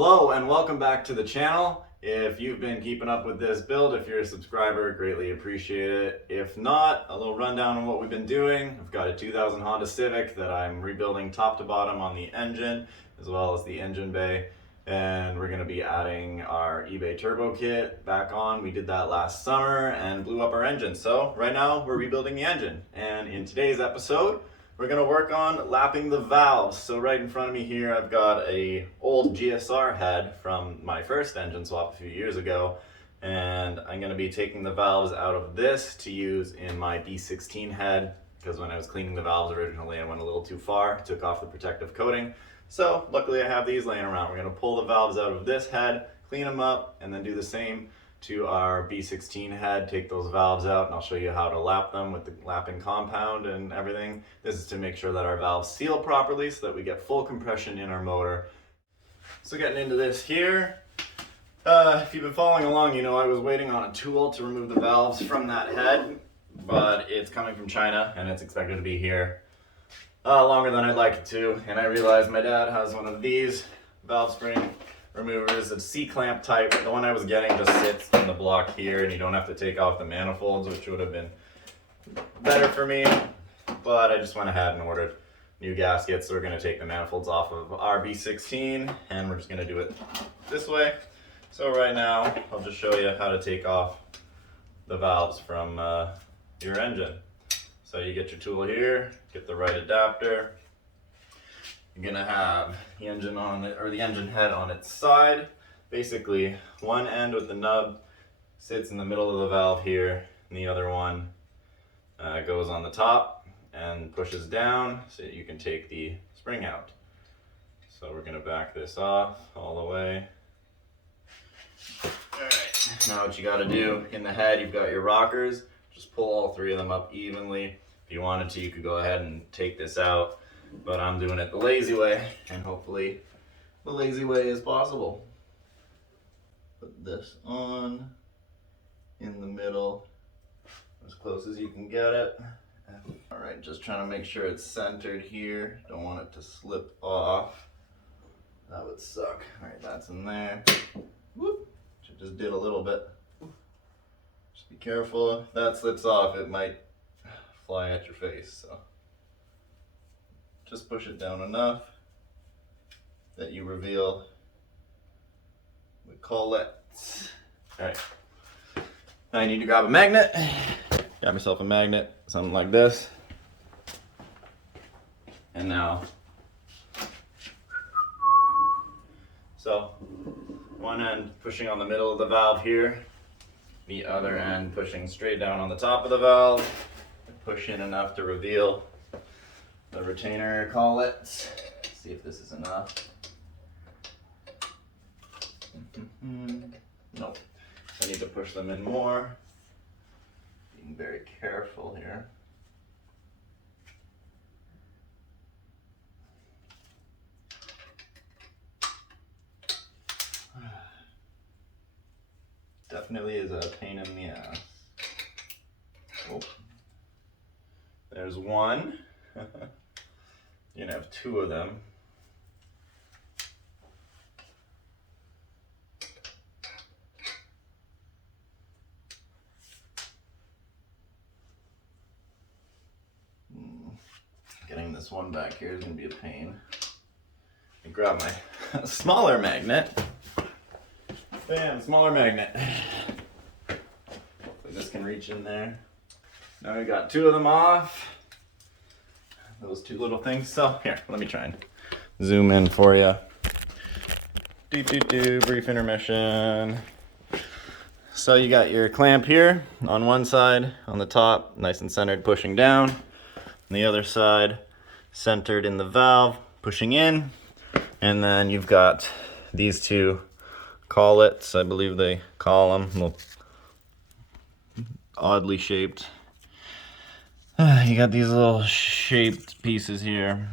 Hello and welcome back to the channel. If you've been keeping up with this build, if you're a subscriber, greatly appreciate it. If not, a little rundown on what we've been doing. I've got a 2000 Honda Civic that I'm rebuilding top to bottom on the engine, as well as the engine bay. And we're gonna be adding our eBay turbo kit back on. We did that last summer and blew up our engine. So right now we're rebuilding the engine. And in today's episode, we're gonna work on lapping the valves. So right in front of me here, I've got a old GSR head from my first engine swap a few years ago. And I'm gonna be taking the valves out of this to use in my B16 head, because when I was cleaning the valves originally, I went a little too far, took off the protective coating. So luckily I have these laying around. We're gonna pull the valves out of this head, clean them up, and then do the same to our B16 head, take those valves out, and I'll show you how to lap them with the lapping compound and everything. This is to make sure that our valves seal properly so that we get full compression in our motor. So getting into this here, if you've been following along, you know I was waiting on a tool to remove the valves from that head, but it's coming from China and it's expected to be here longer than I'd like it to. And I realized my dad has one of these valve spring removers. It's C-clamp type. The one I was getting just sits in the block here and you don't have to take off the manifolds, which would have been better for me. But I just went ahead and ordered new gaskets. So we're going to take the manifolds off of our B16 and we're just going to do it this way. So right now I'll just show you how to take off the valves from your engine. So you get your tool here, get the right adapter. You're gonna have the engine on it, or the engine head on its side. Basically, one end with the nub sits in the middle of the valve here, and the other one goes on the top and pushes down so that you can take the spring out. So we're gonna back this off all the way. Alright, now what you gotta do, in the head you've got your rockers. Just pull all three of them up evenly. If you wanted to, you could go ahead and take this out. But I'm doing it the lazy way, and hopefully the lazy way is possible. Put this on in the middle, as close as you can get it. All right, just trying to make sure it's centered here. Don't want it to slip off. That would suck. All right, that's in there. Whoop, just did a little bit. Just be careful. If that slips off, it might fly at your face, so. Just push it down enough that you reveal the collets. All right, now I need to grab a magnet. Grab myself a magnet, something like this. And now, so one end pushing on the middle of the valve here, the other end pushing straight down on the top of the valve. Push in enough to reveal the retainer collets. See if this is enough. Nope. I need to push them in more. Being very careful here. Definitely is a pain in the ass. Oh. There's one. You're gonna have two of them. Getting this one back here is gonna be a pain. I grab my smaller magnet. Bam, smaller magnet. Hopefully this can reach in there. Now we got two of them off. Those two little things. So here, let me try and zoom in for you. Brief intermission. So you got your clamp here on one side, on the top, nice and centered, pushing down. On the other side, centered in the valve, pushing in. And then you've got these two collets, I believe they call them, little oddly shaped. You got these little shaped pieces here.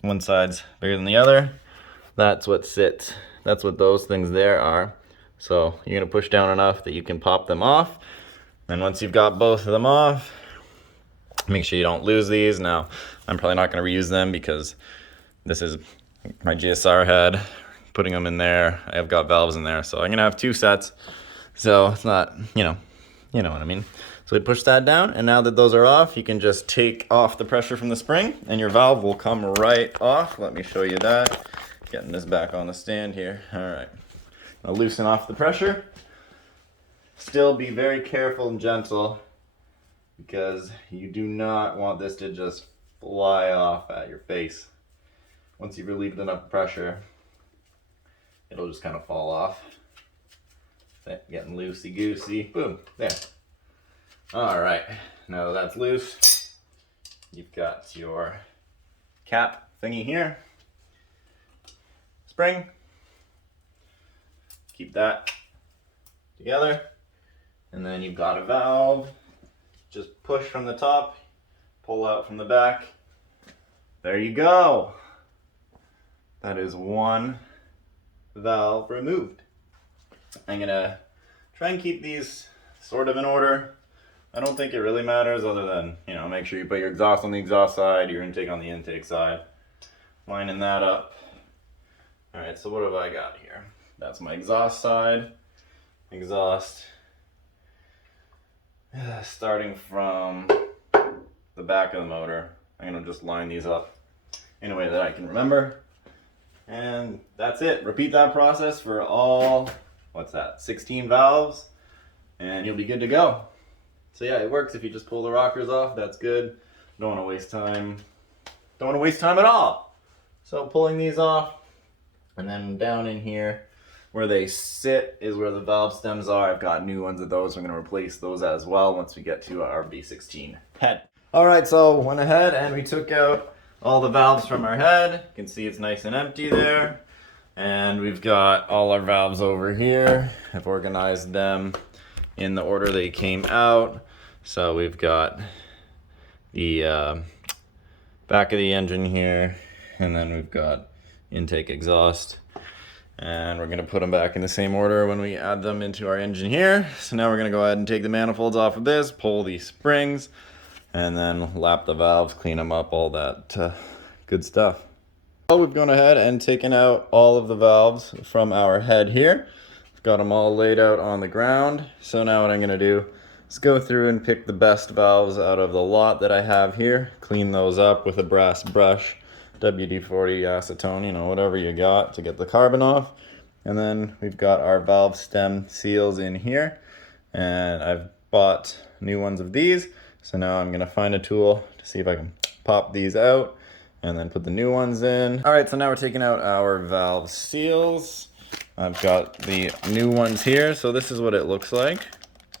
One side's bigger than the other. That's what sits. That's what those things there are. So you're gonna push down enough that you can pop them off. And once you've got both of them off, make sure you don't lose these. Now, I'm probably not gonna reuse them because This is my GSR head, putting them in there. I've got valves in there, so I'm gonna have 2 sets. So it's not, you know what I mean. So we push that down, and now that those are off, you can just take off the pressure from the spring, and your valve will come right off. Let me show you that. Getting this back on the stand here. All right. Now loosen off the pressure. Still be very careful and gentle, because you do not want this to just fly off at your face. Once you've relieved enough pressure, it'll just kind of fall off. Getting loosey-goosey. Boom. There. All right. Now that that's loose, you've got your cap thingy here. Spring. Keep that together. And then you've got a valve. Just push from the top, pull out from the back. There you go. That is one valve removed. I'm gonna try and keep these sort of in order. I don't think it really matters, other than, make sure you put your exhaust on the exhaust side, your intake on the intake side. Lining that up. All right, so what have I got here? That's my exhaust side. Exhaust. Starting from the back of the motor. I'm gonna just line these up in a way that I can remember. And that's it. Repeat that process for all, 16 valves, and you'll be good to go. So yeah, it works if you just pull the rockers off. That's good. Don't want to waste time. Don't want to waste time at all. So pulling these off, and then down in here where they sit is where the valve stems are. I've got new ones of those. I'm going to replace those as well once we get to our V16 head. All right, so went ahead and we took out all the valves from our head. You can see it's nice and empty there. And we've got all our valves over here. I've organized them in the order they came out. So we've got the back of the engine here, and then we've got intake, exhaust, and we're gonna put them back in the same order when we add them into our engine here. So now we're gonna go ahead and take the manifolds off of this, pull these springs, and then lap the valves, clean them up, all that good stuff. So we've gone ahead and taken out all of the valves from our head here. We've got them all laid out on the ground. So now what I'm gonna do is go through and pick the best valves out of the lot that I have here, clean those up with a brass brush, WD-40 acetone, whatever you got to get the carbon off. And then we've got our valve stem seals in here, and I've bought new ones of these. So now I'm gonna find a tool to see if I can pop these out and then put the new ones in. All right, so now we're taking out our valve seals. I've got the new ones here. So this is what it looks like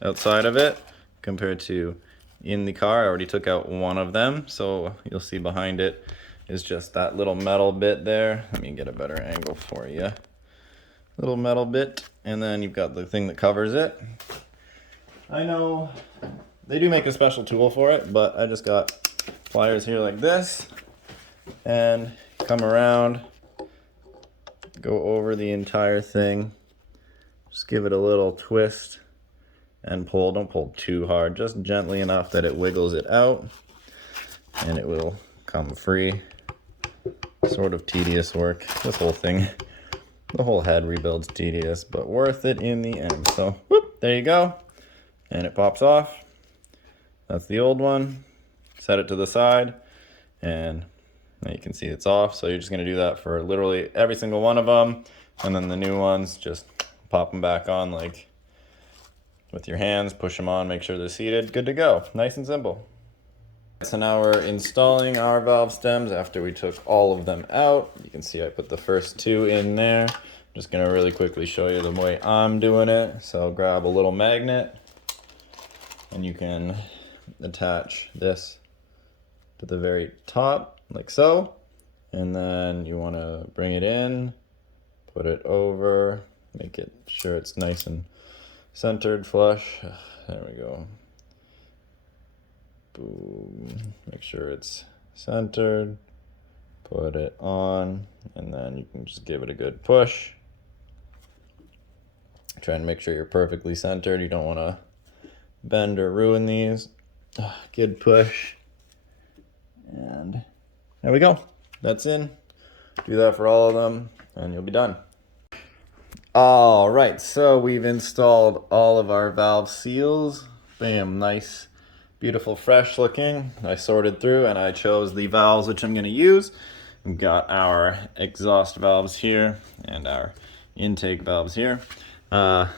outside of it compared to in the car. I already took out one of them. So you'll see behind it is just that little metal bit there. Let me get a better angle for you. Little metal bit, and then you've got the thing that covers it. I know they do make a special tool for it, but I just got pliers here like this, and come around, go over the entire thing, just give it a little twist and pull. Don't pull too hard, just gently enough that it wiggles it out, and it will come free. Sort of tedious work. This whole thing, the whole head rebuild's tedious, but worth it in the end. So whoop, there you go, and it pops off. That's the old one. Set it to the side, and now you can see it's off. So you're just gonna do that for literally every single one of them, and then the new ones, just pop them back on like with your hands, push them on, make sure they're seated, good to go. Nice and simple. So now we're installing our valve stems after we took all of them out. You can see I put the first 2 in there. I'm just gonna really quickly show you the way I'm doing it. So grab a little magnet, and you can attach this to the very top like so, and then you want to bring it in, put it over, make it sure it's nice and centered, flush. There we go. Boom. Make sure it's centered, put it on, and then you can just give it a good push. Try and make sure you're perfectly centered. You don't want to bend or ruin these. Good push. And there we go. That's in. Do that for all of them, and you'll be done. All right, so we've installed all of our valve seals. Bam, nice, beautiful, fresh looking. I sorted through and I chose the valves which I'm gonna use. We've got our exhaust valves here and our intake valves here. I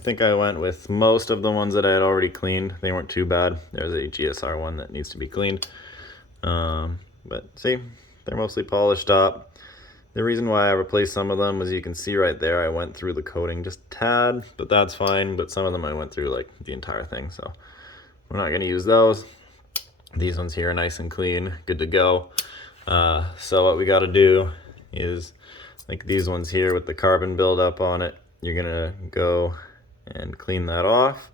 think I went with most of the ones that I had already cleaned. They weren't too bad. There's a GSR one that needs to be cleaned. But see, they're mostly polished up. The reason why I replaced some of them was you can see right there, I went through the coating just a tad, but that's fine. But some of them I went through like the entire thing, so we're not gonna use those. These ones here are nice and clean, good to go. So what we gotta do is, like these ones here with the carbon buildup on it, you're gonna go and clean that off.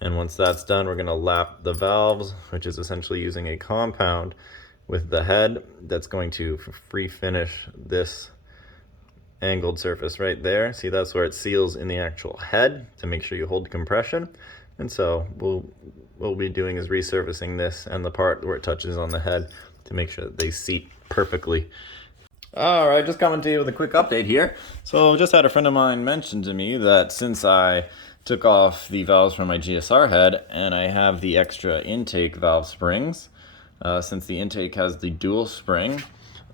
And once that's done, we're gonna lap the valves, which is essentially using a compound with the head that's going to free finish this angled surface right there. See, that's where it seals in the actual head to make sure you hold compression. And so what we'll be doing is resurfacing this and the part where it touches on the head to make sure that they seat perfectly. All right, just coming to you with a quick update here. So just had a friend of mine mention to me that since I took off the valves from my GSR head and I have the extra intake valve springs, since the intake has the dual spring,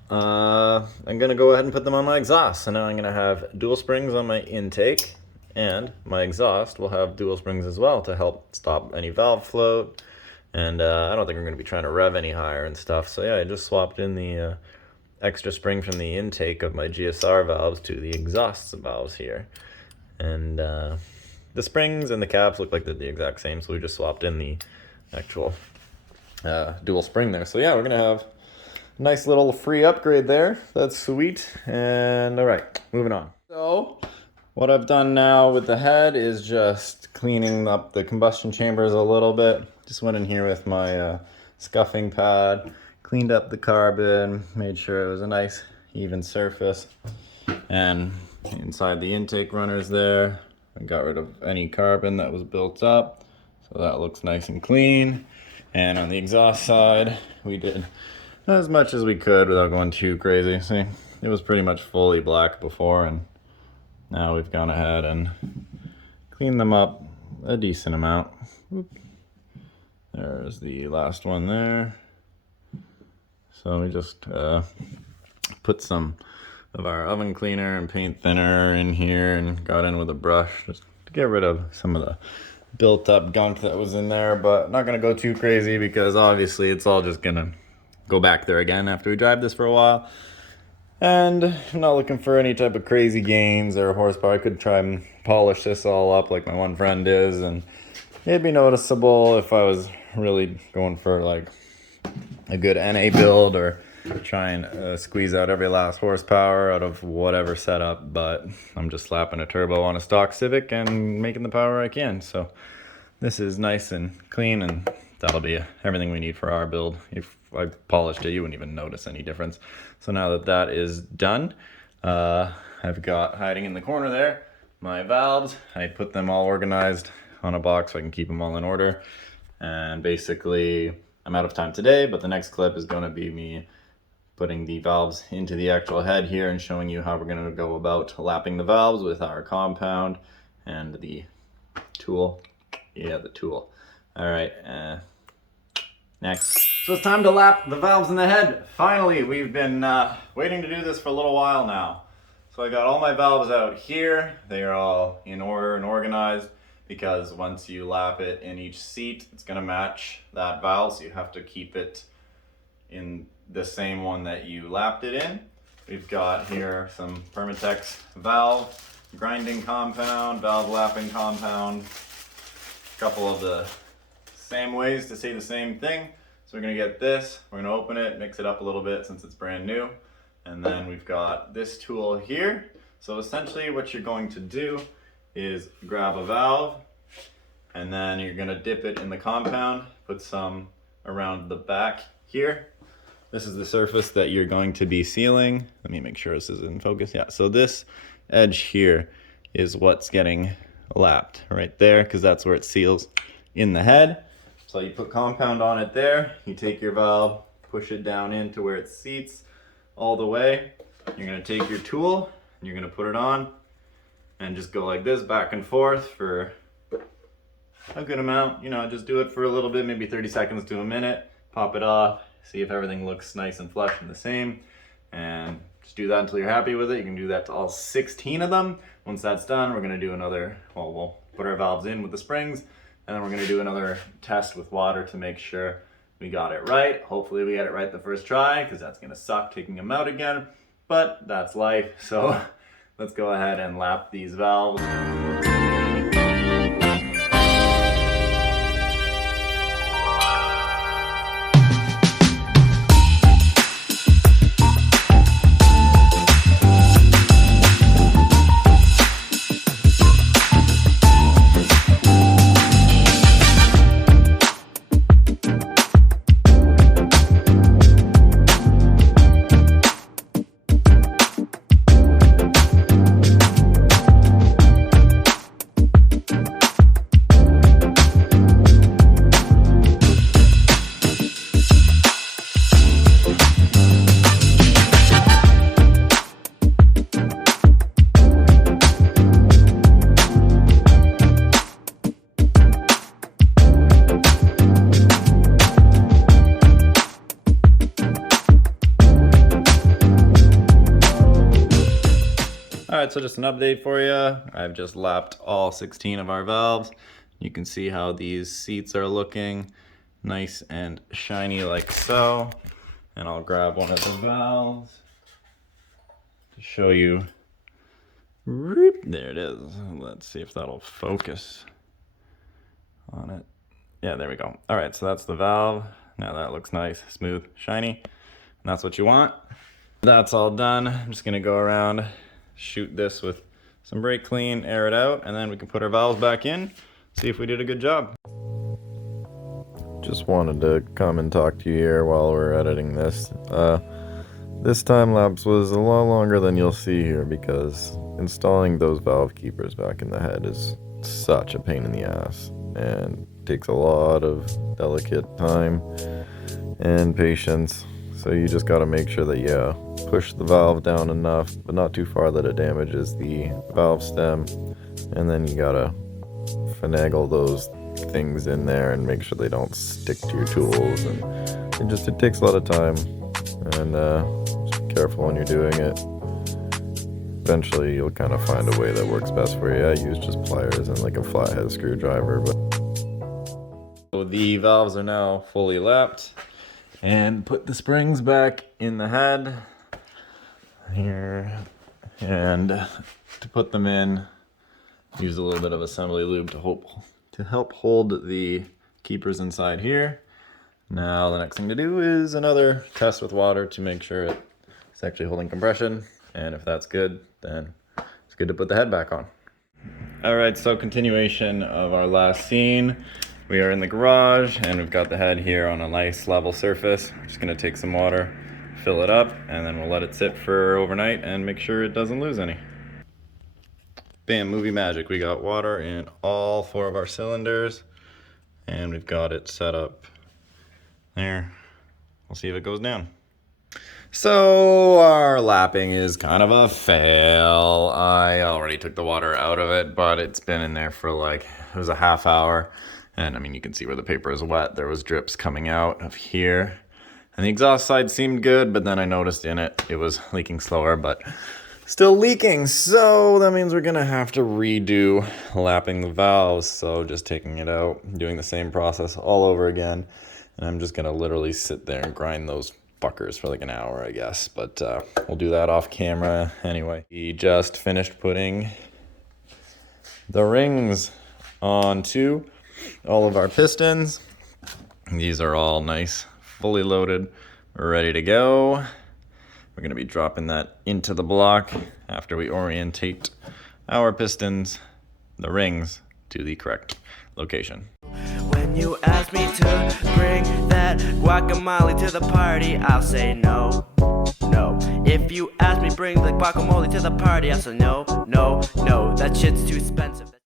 I'm gonna go ahead and put them on my exhaust. So now I'm gonna have dual springs on my intake, and my exhaust will have dual springs as well to help stop any valve float. And I don't think we're gonna be trying to rev any higher and stuff. So yeah, I just swapped in the extra spring from the intake of my GSR valves to the exhaust valves here. And the springs and the caps look like they're the exact same, so we just swapped in the actual dual spring there. So yeah, we're gonna have a nice little free upgrade there. That's sweet. And all right, moving on. So what I've done now with the head is just cleaning up the combustion chambers a little bit. Just went in here with my scuffing pad, cleaned up the carbon, made sure it was a nice even surface. And inside the intake runners there, I got rid of any carbon that was built up, so that looks nice and clean. And on the exhaust side, we did as much as we could without going too crazy. See, it was pretty much fully black before, and now we've gone ahead and cleaned them up a decent amount. Whoop. There's the last one there. So we just put some of our oven cleaner and paint thinner in here and got in with a brush just to get rid of some of the built up gunk that was in there, but not gonna go too crazy because obviously it's all just gonna go back there again after we drive this for a while. And I'm not looking for any type of crazy gains or horsepower. I could try and polish this all up like my one friend is, and it'd be noticeable if I was really going for like a good NA build or try and squeeze out every last horsepower out of whatever setup, but I'm just slapping a turbo on a stock Civic and making the power I can. So this is nice and clean, and that'll be everything we need for our build. If I polished it, you wouldn't even notice any difference. So now that that is done, I've got hiding in the corner there my valves. I put them all organized on a box so I can keep them all in order. And basically, I'm out of time today, but the next clip is going to be me putting the valves into the actual head here and showing you how we're going to go about lapping the valves with our compound and the tool. Yeah, the tool. All right, next. So it's time to lap the valves in the head. Finally, we've been waiting to do this for a little while now. So I got all my valves out here. They are all in order and organized because once you lap it in each seat, it's gonna match that valve, so you have to keep it in the same one that you lapped it in. We've got here some Permatex valve grinding compound, valve lapping compound, a couple of the same ways to say the same thing. So we're gonna get this, we're gonna open it, mix it up a little bit since it's brand new. And then we've got this tool here. So essentially what you're going to do is grab a valve and then you're gonna dip it in the compound, put some around the back here. This is the surface that you're going to be sealing. Let me make sure this is in focus. Yeah, so this edge here is what's getting lapped right there because that's where it seals in the head. So you put compound on it there, you take your valve, push it down into where it seats all the way, You're gonna take your tool and you're gonna put it on and just go like this back and forth for a good amount. You know, just do it for a little bit, maybe 30 seconds to a minute. Pop it off, see if everything looks nice and flush and the same, and just do that until you're happy with it. You can do that to all 16 of them. Once that's done, we're gonna do another, well, we'll put our valves in with the springs, and then we're gonna do another test with water to make sure we got it right. Hopefully we get it right the first try, because that's gonna suck taking them out again, but that's life. So let's go ahead and lap these valves. Alright, so just an update for you. I've just lapped all 16 of our valves. You can see how these seats are looking nice and shiny like so. And I'll grab one of the valves to show you. There it is. Let's see if that'll focus on it. Yeah, there we go. Alright, so that's the valve. Now that looks nice, smooth, shiny. And that's what you want. That's all done. I'm just gonna go around, shoot this with some brake clean, air it out, and then we can put our valves back in, see if we did a good job. Just wanted to come and talk to you here while we're editing this. This time lapse was a lot longer than you'll see here because installing those valve keepers back in the head is such a pain in the ass and takes a lot of delicate time and patience. So you just got to make sure that you push the valve down enough, but not too far that it damages the valve stem. And then you got to finagle those things in there and make sure they don't stick to your tools. And it takes a lot of time. And just be careful when you're doing it. Eventually you'll kind of find a way that works best for you. I use just pliers and like a flathead screwdriver. So the valves are now fully lapped. And put the springs back in the head here, and to put them in, use a little bit of assembly lube to help hold the keepers inside here. Now the next thing to do is another test with water to make sure it's actually holding compression, and if that's good, then it's good to put the head back on. Alright, so continuation of our last scene. We are in the garage and we've got the head here on a nice level surface. We're just gonna take some water, fill it up, and then we'll let it sit for overnight and make sure it doesn't lose any. Bam, movie magic. We got water in all 4 of our cylinders and we've got it set up there. We'll see if it goes down. So our lapping is kind of a fail. I already took the water out of it, but it's been in there for it was a half hour. And I mean, you can see where the paper is wet. There was drips coming out of here. And the exhaust side seemed good, but then I noticed in it, it was leaking slower, but still leaking. So that means we're gonna have to redo lapping the valves. So just taking it out, doing the same process all over again. And I'm just gonna literally sit there and grind those fuckers for an hour, I guess. But we'll do that off camera anyway. We just finished putting the rings onto all of our pistons. These are all nice, fully loaded, ready to go. We're gonna be dropping that into the block after we orientate our pistons, the rings, to the correct location. When you ask me to bring that guacamole to the party, I'll say no, no. If you ask me bring the guacamole to the party, I'll say no, no, no. That shit's too expensive.